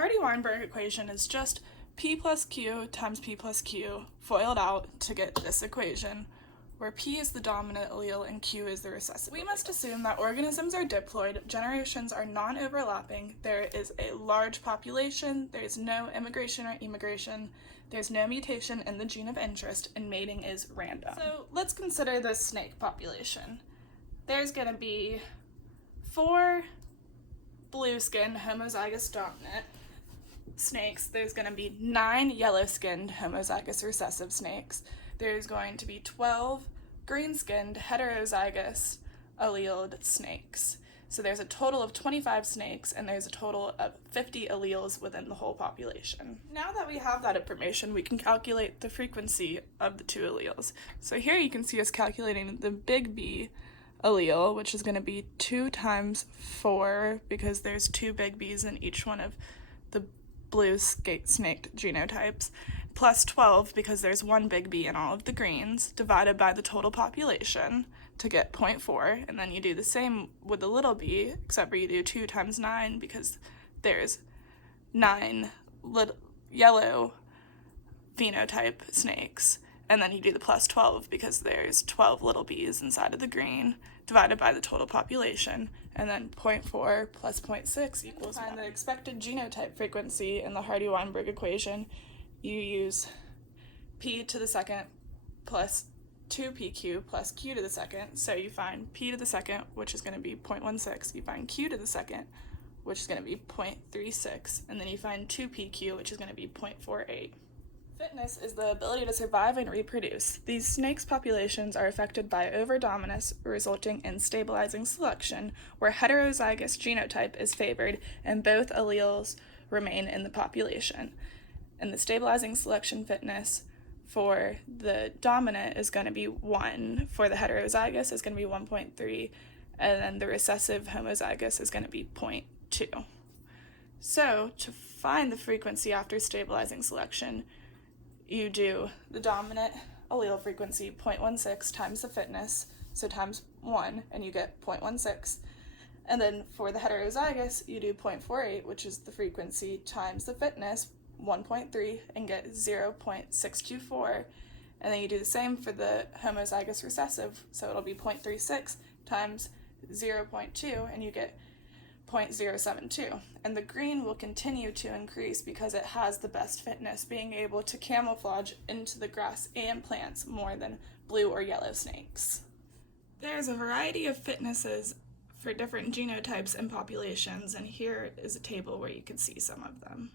Hardy-Weinberg equation is just p plus q times p plus q foiled out to get this equation, where p is the dominant allele and q is the recessive. We must assume that organisms are diploid, generations are non-overlapping, there is a large population, there is no immigration or emigration, there's no mutation in the gene of interest, and mating is random. So let's consider this snake population. There's going to be 4 blue-skinned homozygous dominant snakes. There's going to be 9 yellow-skinned homozygous recessive snakes. There's going to be 12 green-skinned heterozygous alleled snakes. So there's a total of 25 snakes, and there's a total of 50 alleles within the whole population. Now that we have that information, we can calculate the frequency of the 2 alleles. So here you can see us calculating the big B allele, which is going to be 2 times 4, because there's 2 big B's in each one of the blue snake genotypes, plus 12, because there's 1 big B in all of the greens, divided by the total population to get 0.4, and then you do the same with the little b, except for you do 2 times 9, because there's 9 yellow phenotype snakes, and then you do the plus 12 because there's 12 little b's inside of the green, divided by the total population, and then 0.4 plus 0.6 equals 1. To find the expected genotype frequency in the Hardy-Weinberg equation, you use p to the second plus 2pq plus q to the second, so you find p to the second, which is going to be 0.16, you find q to the second, which is going to be 0.36, and then you find 2pq, which is going to be 0.48. Fitness is the ability to survive and reproduce. These snakes' populations are affected by overdominance, resulting in stabilizing selection, where heterozygous genotype is favored and both alleles remain in the population. And the stabilizing selection fitness for the dominant is going to be 1, for the heterozygous is going to be 1.3, and then the recessive homozygous is going to be 0.2. So, to find the frequency after stabilizing selection, you do the dominant allele frequency 0.16 times the fitness, so times 1, and you get 0.16. And then for the heterozygous, you do 0.48, which is the frequency, times the fitness, 1.3, and get 0.624. And then you do the same for the homozygous recessive, so it'll be 0.36 times 0.2, and you get 0.072. And the green will continue to increase because it has the best fitness, being able to camouflage into the grass and plants more than blue or yellow snakes. There's a variety of fitnesses for different genotypes and populations, and here is a table where you can see some of them.